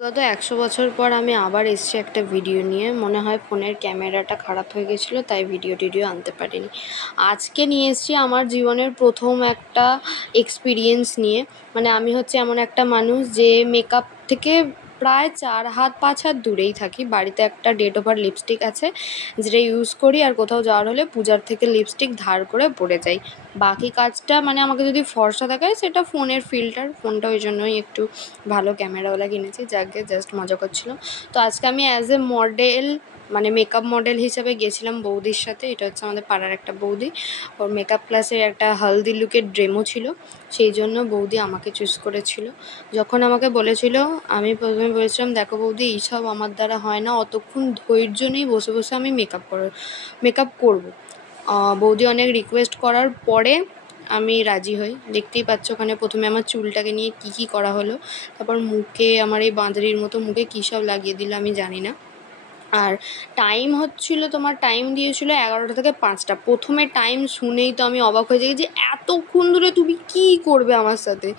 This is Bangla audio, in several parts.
গত 100 বছর পর আমি আবার এসেছি একটা ভিডিও নিয়ে। মনে হয় ফোনের ক্যামেরাটা খারাপ হয়ে গেছিলো, তাই ভিডিও আনতে পারিনি। আজকে নিয়ে এসেছি আমার জীবনের প্রথম একটা এক্সপিরিয়েন্স নিয়ে। মানে আমি হচ্ছে এমন একটা মানুষ যে মেকআপ থেকে প্রায় 4-5 হাত দূরেই থাকি। বাড়িতে একটা ডেট ওভার লিপস্টিক আছে, যেটা ইউজ করি, আর কোথাও যাওয়ার হলে পূজার থেকে লিপস্টিক ধার করে পরে যাই। বাকি কাজটা মানে আমাকে যদি ফর্সা দেখায় সেটা ফোনের ফিল্টার। ফোনটা ওই জন্যই একটু ভালো ক্যামেরাওয়ালা কিনেছি, যাকে জাস্ট মজা করছিলাম। তো আজকে আমি অ্যাজ এ মডেল, মানে মেকআপ মডেল হিসাবে গেছিলাম বৌদির সাথে। এটা হচ্ছে আমাদের পাড়ার একটা বৌদি, ওর মেকআপ ক্লাসের একটা হালদি লুকের ড্রেমো ছিল, সেই জন্য বৌদি আমাকে চুজ করেছিল। যখন আমাকে বলেছিল, আমি প্রথমে বলেছিলাম, দেখো বৌদি, এইসব আমার দ্বারা হয় না, অতক্ষণ ধৈর্য নেই বসে বসে আমি মেকআপ করবো। বৌদি অনেক রিকোয়েস্ট করার পরে আমি রাজি হই। দেখতেই পাচ্ছ ওখানে প্রথমে আমার চুলটাকে নিয়ে কী করা হলো, তারপর মুখে আমার এই বাঁদরির মতো মুখে কী সব লাগিয়ে দিল আমি জানি না। আর টাইম হচ্ছিল, তোমার টাইম দিয়েছিল 11টা থেকে 5টা। প্রথমে টাইম শুনেই তো আমি অবাক হয়ে যাই যে এতক্ষণ ধরে তুমি কী করবে আমার সাথে।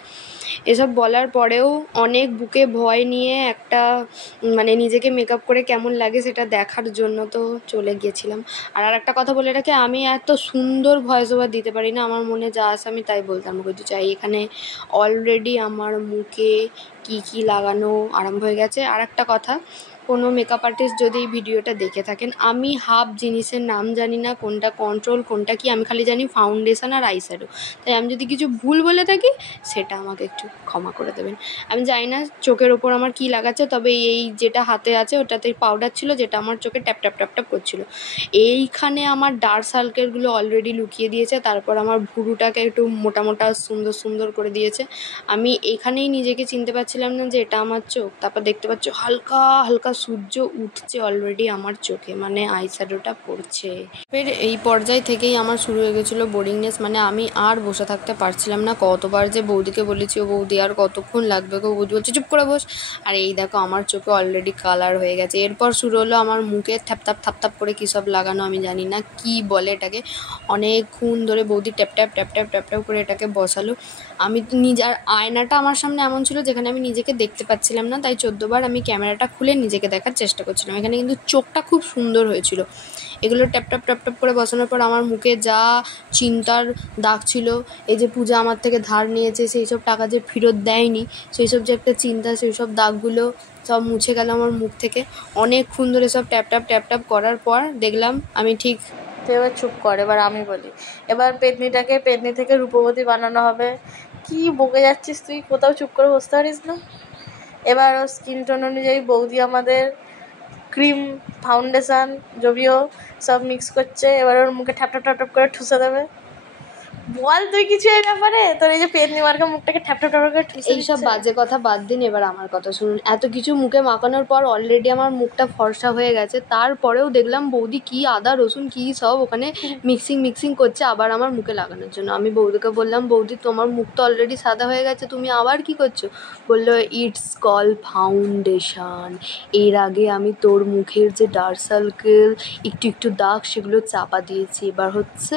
এসব বলার পরেও অনেক বুকে ভয় নিয়ে একটা মানে নিজেকে মেকআপ করে কেমন লাগে সেটা দেখার জন্য তো চলে গিয়েছিলাম। আর একটা কথা বলে রাখি, আমি এত সুন্দর ভয়েস ওভার দিতে পারি না। আমার মনে যা আসে আমি তাই বলতাম, কিন্তু চাই এখানে অলরেডি আমার মুখে কী লাগানো আরম্ভ হয়ে গেছে। আর একটা কথা, কোনো মেকআপ আর্টিস্ট যদি এই ভিডিওটা দেখে থাকেন, আমি হাফ জিনিসের নাম জানি না, কোনটা কন্ট্রোল কোনটা কি। আমি খালি জানি ফাউন্ডেশন আর আইশ্যাডো। তাই আমি যদি কিছু ভুল বলে থাকি সেটা আমাকে একটু ক্ষমা করে দেবেন। আমি জানি না চোখের ওপর আমার কী লাগাচ্ছে, তবে এই যেটা হাতে আছে ওটাতে পাউডার ছিল, যেটা আমার চোখে ট্যাপ ট্যাপ ট্যাপ ট্যাপ করছিল। এইখানে আমার ডার্ক সার্কেলগুলো অলরেডি লুকিয়ে দিয়েছে। তারপর আমার ভুরুটাকে একটু মোটা মোটা সুন্দর করে দিয়েছে। আমি এখানেই নিজেকে চিনতে পারছিলাম না যে এটা আমার চোখ। তারপর দেখতে পাচ্ছ হালকা হালকা সূর্য উঠছে অলরেডি আমার চোখে, মানে আইশ্যাডোটা পড়ছে। ফের এই পর্যায় থেকেই আমার শুরু হয়ে গেছিলো বোরিংনেস। মানে আমি আর বসে থাকতে পারছিলাম না। কতবার যে বৌদিকে বলেছি, ও বৌদি আর কতক্ষণ লাগবে গো। বৌদি বলছে চুপ করে বস। আর এই দেখো আমার চোখে অলরেডি কালার হয়ে গেছে। এরপর শুরু হলো আমার মুখে থাপ করে কী সব লাগানো, আমি জানি না কি বলে এটাকে। অনেকক্ষণ ধরে বৌদি ট্যাপ ট্যাপ করে এটাকে বসালো। আমি তো আর আয়নাটা আমার সামনে এমন ছিল যেখানে আমি নিজেকে দেখতে পাচ্ছিলাম না, তাই 14 বার আমি ক্যামেরাটা খুলে নিজেকে দেখার চেষ্টা করছিলাম। এখানে কিন্তু চোখটা খুব সুন্দর হয়েছিল। এগুলো ট্যাপ ট্যাপ করে বসানোর পর আমার মুখে যা চিন্তার দাগ ছিল, এই যে পূজা আমার থেকে ধার নিয়েছে, সেই সব টাকা যে ফেরত দেয়নি, সেই সব যে একটা চিন্তা, সেই সব দাগগুলো সব মুছে গেল আমার মুখ থেকে। অনেকক্ষণ ধরে সব ট্যাপ ট্যাপ করার পর দেখলাম আমি ঠিক। তো এবার চুপ কর, এবার আমি বলি। এবার পেতনি থেকে রূপবতী বানানো হবে। কি বকে যাচ্ছিস তুই? কোথাও চুপ করে বসতে পারিস না? এবার ওর স্কিন টোন অনুযায়ী বৌদি আমাদের ক্রিম, ফাউন্ডেশন, যদিও সব মিক্স করছে। এবার ওর মুখে ঠ্যাপ করে ঠুসে দেবে। বল তুই কিছু এই ব্যাপারে? তোর এই যে পেতনি মার্কা মুখটাকে ঠ্যাপ করে ঠুসে এইসব বাজে কথা বাদ দিন, এবার আমার কথা শুনুন। এত কিছু মুখে মাখানোর পর অলরেডি আমার মুখটা ফর্সা হয়ে গেছে। তারপরেও দেখলাম বৌদি কি আদা রসুন কি সব ওখানে মিক্সিং করছে আবার আমার মুখে লাগানোর জন্য। আমি বৌদিকে বললাম, বৌদি তোমার মুখ তো অলরেডি সাদা হয়ে গেছে, তুমি আবার কি করছো? বললো ইটস কল ফাউন্ডেশন। এর আগে আমি তোর মুখের যে ডার্ক সার্কেল একটু দাগ সেগুলো চাপা দিয়েছি, এবার হচ্ছে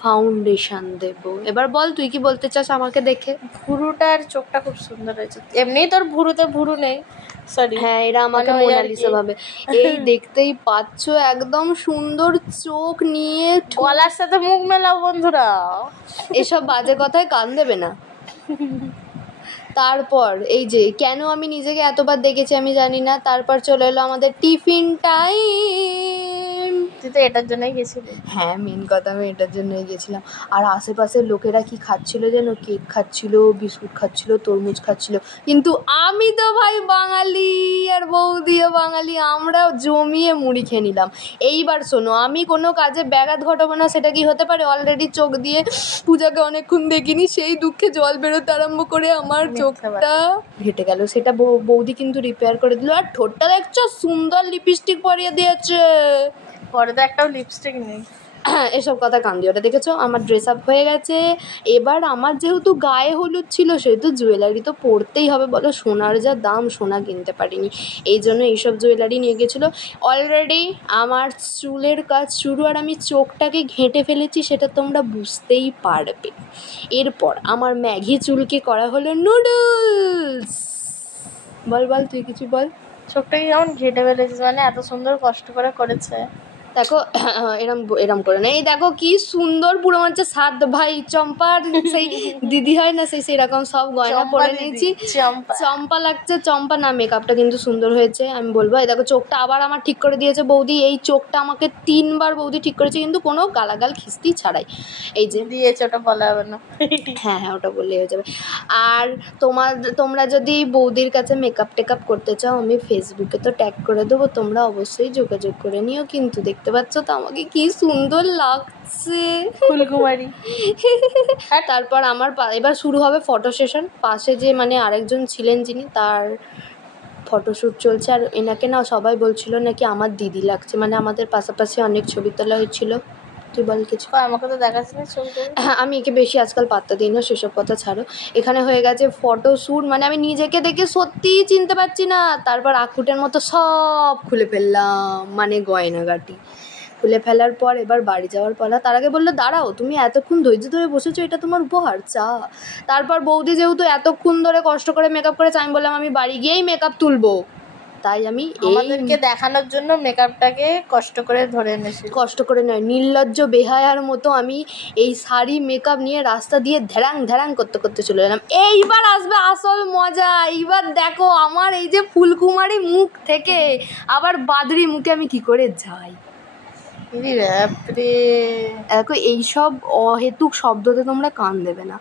ফাউন্ডেশন দেবো। এবার বল তুই কি বলতে চাস আমাকে দেখে? ভুরুটা আর চোখটা খুব সুন্দর হয়েছে। এমনিই তোর ভুরুতে ভুরু নেই, সরি। হ্যাঁ, এরা আমাকে মোনালিসা ভাবে। এই দেখতেই পাচ্ছ একদম সুন্দর চোখ নিয়ে গলার সাথে মুখ মেলাও বন্ধুরা। এসব বাজে কথায় কান দেবে না। তারপর এই যে কেন আমি নিজেকে এতবার দেখেছি আমি জানি না। তারপর চলে এলো আমাদের টিফিন টাইম। তুই তো এটার জন্যই গেছিলি? হ্যাঁ, মেন কথা আমি এটার জন্যই গেছিলাম। আর আশেপাশের লোকেরা কি খাচ্ছিল যেন, কেক খাচ্ছিল, বিস্কুট খাচ্ছিল, তরমুজ খাচ্ছিল, কিন্তু আমি তো ভাই বাঙালি আর বৌদিও বাঙালি, আমরা জমিয়ে মুড়ি খেয়ে নিলাম। এইবার শোনো, আমি কোনো কাজে ব্যাঘাত ঘটাবো না, সেটা কি হতে পারে? অলরেডি চোখ দিয়ে পূজাকে অনেকক্ষণ দেখিনি, সেই দুঃখে জল বেরোতে আরম্ভ করে আমার চোখটা ঘেটে গেল। সেটা বৌদি কিন্তু রিপেয়ার করে দিল। আর ঠোঁটটা দেখছো সুন্দর লিপস্টিক পরিয়ে দিয়েছে। পরে তো একটাও লিপস্টিক নেই। এসব কথা কান দিয়ে, ওটা দেখেছো আমার ড্রেস আপ হয়ে গেছে। এবার আমার যেহেতু গায়ে হলুদ ছিল সেহেতু জুয়েলারি তো পরতেই হবে, বলো সোনার যা দাম, সোনা কিনতে পারিনি, এই জন্য এইসব জুয়েলারি নিয়ে গেছিলো। অলরেডি আমার চুলের কাজ শুরু, আর আমি চোখটাকে ঘেঁটে ফেলেছি সেটা তোমরা বুঝতেই পারবে। এরপর আমার ম্যাগি চুলকে করা হলো নুডলস। বল বল, তুই কিছু বল। চোখটাকে কেমন ঘেটে ফেলেছিস, মানে এত সুন্দর কষ্ট করে করেছে। দেখো এরম এরম করে না, এই দেখো কি সুন্দর পুরো মনে হচ্ছে সাত ভাই চম্পার সেই দিদি হয় না, সেই সেরকম সব গয়না পরে নিয়েছি। চম্পা লাগছে, চম্পা না, মেকআপটা কিন্তু সুন্দর হয়েছে আমি বলবো। এই দেখো চোখটা আবার আমার ঠিক করে দিয়েছে বৌদি, এই চোখটা আমাকে 3বার বৌদি ঠিক করেছে, কিন্তু কোনো গালাগাল খিস্তি ছাড়াই। এই যে দিয়েছে, ওটা বলা হবে না। হ্যাঁ হ্যাঁ, ওটা বললেই হয়ে যাবে। আর তোমরা যদি বৌদির কাছে মেকআপ টেকআপ করতে চাও, আমি ফেসবুকে তো ট্যাগ করে দেবো, তোমরা অবশ্যই যোগাযোগ করে নিও। কিন্তু দেখতে পাচ্ছ তো আমাকে কি সুন্দর লাগছে ফুলকুমারী। তারপর আমার এবার শুরু হবে ফটো সেশন। পাশে যে মানে আরেকজন ছিলেন যিনি, তার ফটোশ্যুট চলছে। আর এনাকে না সবাই বলছিল নাকি আমার দিদি লাগছে, মানে আমাদের পাশাপাশি অনেক ছবি তোলা হয়েছিল। তুই বল কিছু। আমাকে তো দেখাচ্ছি না ছবিটা। হ্যাঁ, আমি একে বেশি আজকাল পাত্তা দিই না, সেসব কথা ছাড়ো। এখানে হয়ে গেছে ফটোশ্যুট, মানে আমি নিজেকে দেখে সত্যিই চিনতে পারছি না। তারপর আকুটের মতো সব খুলে ফেললাম, মানে গয়নাগাটি খুলে ফেলার পর এবার বাড়ি যাওয়ার পালা। তার আগে বললো দাঁড়াও, তুমি এতক্ষণ ধৈর্য ধরে বসেছো, এটা তোমার উপহার, চা। তারপর বৌদি যেহেতু এতক্ষণ ধরে কষ্ট করে মেকআপ করেছে, আমি বললাম আমি বাড়ি গিয়েই মেকআপ তুলবো। তাই আমি আমাদেরকে দেখানোর জন্য মেকআপটাকে কষ্ট করে ধরে এনেছি। কষ্ট করে নয়, নির্লজ্জ বেহায়ার মতো আমি এই শাড়ি মেকআপ নিয়ে রাস্তা দিয়ে ধ্যারাং ধ্যারাং করতে করতে চলে এলাম। এইবার আসবে আসল মজা। এইবার দেখো আমার এই যে ফুলকুমারী মুখ থেকে আবার বাদরি মুখে আমি কি করে যাই। দেখো এইসব অহেতুক শব্দতে তোমরা কান দেবে না,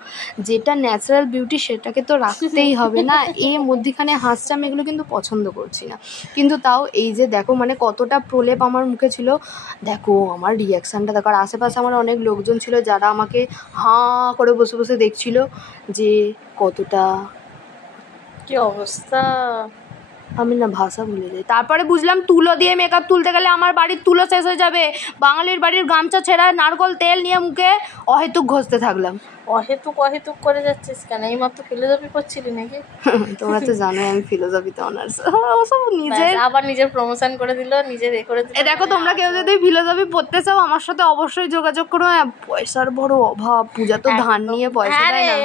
যেটা ন্যাচারাল বিউটি সেটাকে তো রাখতেই হবে না। এর মধ্যেখানে হাসছে, আমি এগুলো কিন্তু পছন্দ করছি না। কিন্তু তাও এই যে দেখো মানে কতটা প্রলেপ আমার মুখে ছিল, দেখো আমার রিয়াকশানটা দেখো। আর আশেপাশে আমার অনেক লোকজন ছিল যারা আমাকে হাঁ করে বসে বসে দেখছিল যে কতটা কি অবস্থা। আমি না ভাষা ভুলে যাই। তারপরে বুঝলাম তুলো দিয়ে মেকআপ তুলতে গেলে আমার বাড়ির তুলো শেষ হয়ে যাবে। বাঙালির বাড়ির গামছা ছেঁড়া নারকল তেল নিয়ে মুখে অহেতুক ঘষতে থাকলাম। অহেতুক করে যাচ্ছিস কেন? এইমাত্র ফিলোসফি করছিলি নাকি? তোমরা তো জানোই আমি ফিলোসফিতে অনার্স। ওসব আবার নিজের প্রমোশন করে দিল, নিজের করে দিল। দেখো তোমরা কেউ যদি ফিলোসফি পড়তে চাও আমার সাথে অবশ্যই যোগাযোগ করো। পয়সার বড় অভাব, পূজা তো ধান নিয়ে পয়সা দেয় না।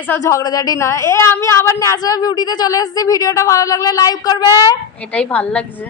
এসব ঝগড়াঝাটি না। আমি আবার ন্যাচারাল বিউটিতে চলে এসেছি। ভিডিওটা ভালো লাগলে লাইক করবে। এটাই ভাল লাগছে।